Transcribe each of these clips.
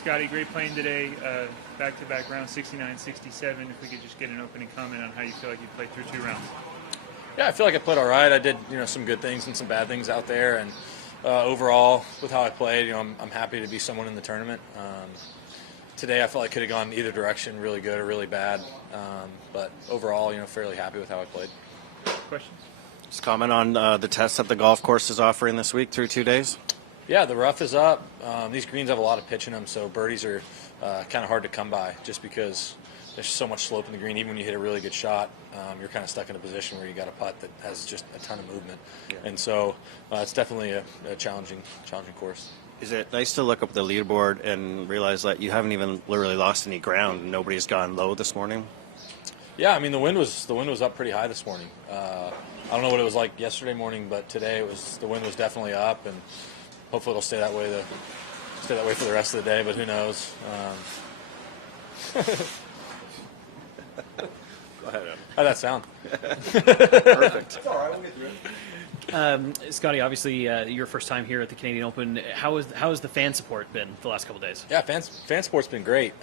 Scottie, great playing today. Back-to-back rounds, 69, 67. If we could just get an opening comment on how you feel like you played through 2 rounds. Yeah, I feel like I played all right. I did, some good things and some bad things out there, and overall, with how I played, I'm happy to be someone in the tournament. Today, I felt like I could have gone either direction, really good or really bad. But overall, fairly happy with how I played. Questions? Just comment on the test that the golf course is offering this week through 2 days. Yeah, the rough is up. These greens have a lot of pitch in them, so birdies are kind of hard to come by just because there's so much slope in the green. Even when you hit a really good shot, you're kind of stuck in a position where you got a putt that has just a ton of movement. Yeah. And so it's definitely a challenging course. Is it nice to look up the leaderboard and realize that you haven't even literally lost any ground and nobody's gone low this morning? Yeah, I mean the wind was up pretty high this morning. I don't know what it was like yesterday morning, but today the wind was definitely up, and hopefully it'll stay that way for the rest of the day. But who knows? Go ahead, Adam. How'd that sound? Perfect. It's all right. We'll get through it. Scottie, obviously your first time here at the Canadian Open. How has the fan support been the last couple of days? Yeah, fan support's been great.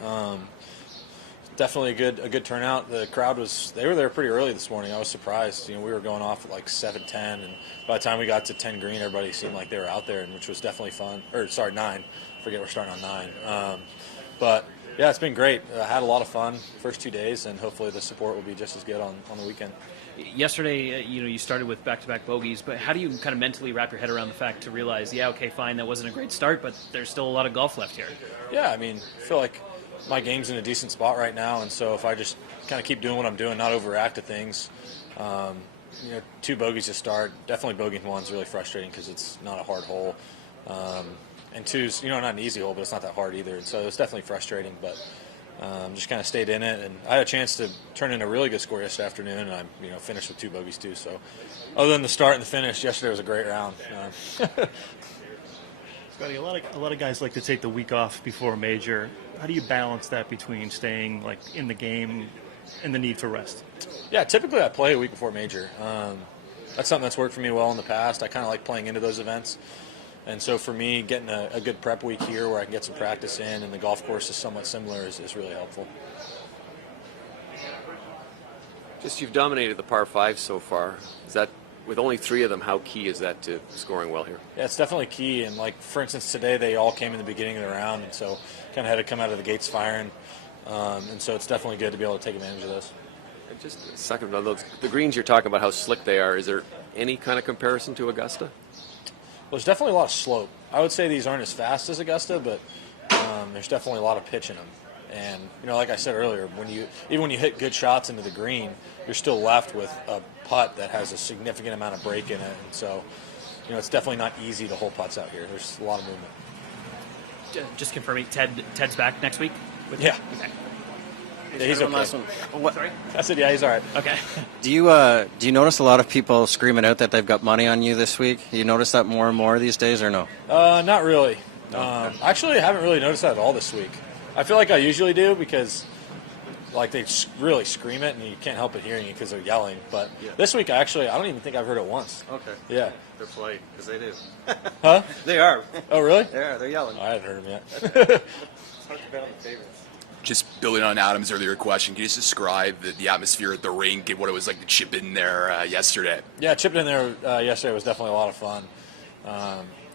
Definitely a good turnout. The crowd they were there pretty early this morning. I was surprised. We were going off at like 7:10, and by the time we got to 10 green, everybody seemed like they were out there, which was definitely fun. 9. Forget we're starting on 9. But yeah, it's been great. I had a lot of fun first 2 days, and hopefully the support will be just as good on the weekend. Yesterday, you started with back-to-back bogeys, but how do you kind of mentally wrap your head around the fact to realize, yeah, okay, fine, that wasn't a great start, but there's still a lot of golf left here? Yeah, I mean, I feel like my game's in a decent spot right now, and so if I just kind of keep doing what I'm doing, not overreact to things, 2 bogeys to start. Definitely bogeying 1's really frustrating because it's not a hard hole, and 2's not an easy hole, but it's not that hard either. And so it's definitely frustrating, but just kind of stayed in it, and I had a chance to turn in a really good score yesterday afternoon, and I finished with 2 bogeys too. So other than the start and the finish, yesterday was a great round. Scottie, a lot of guys like to take the week off before a major. How do you balance that between staying in the game and the need for rest? Yeah, typically I play a week before major. That's something that's worked for me well in the past. I kind of like playing into those events. And so for me, getting a good prep week here where I can get some practice in and the golf course is somewhat similar is really helpful. Just you've dominated the par 5 so far. Is that, with only 3 of them, how key is that to scoring well here? Yeah, it's definitely key. And for instance, today they all came in the beginning of the round, and so kind of had to come out of the gates firing. And so it's definitely good to be able to take advantage of those. And just a second on those, the greens you're talking about, how slick they are. Is there any kind of comparison to Augusta? Well, there's definitely a lot of slope. I would say these aren't as fast as Augusta, but there's definitely a lot of pitch in them. And like I said earlier, even when you hit good shots into the green, you're still left with a putt that has a significant amount of break in it. And so, it's definitely not easy to hole putts out here. There's a lot of movement. Just confirming, Ted's back next week? Yeah. Okay. Yeah, he's okay. Sorry? I said, yeah, he's all right. Okay. Do you notice a lot of people screaming out that they've got money on you this week? Do you notice that more and more these days, or no? Not really. Actually, I haven't really noticed that at all this week. I feel like I usually do because they really scream it and you can't help but hearing it because they're yelling. But this week, I don't even think I've heard it once. Okay. Yeah. They're polite, because they do. Huh? They are. Oh, really? Yeah, they're yelling. I haven't heard them yet. It's hard to bet on the favorites. Just building on Adam's earlier question, can you just describe the atmosphere at the rink and what it was like to chip in there yesterday? Yeah, chipping in there yesterday was definitely a lot of fun.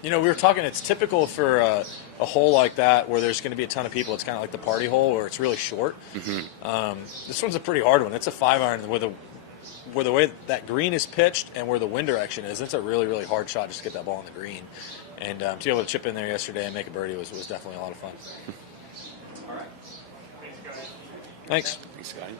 We were talking, it's typical for a hole like that where there's going to be a ton of people. It's kind of like the party hole where it's really short. Mm-hmm. This one's a pretty hard one. It's a 5-iron where the way that green is pitched and where the wind direction is. It's a really, really hard shot just to get that ball on the green. And to be able to chip in there yesterday and make a birdie was definitely a lot of fun. All right. Thanks, guys. Thanks. Thanks, Scottie.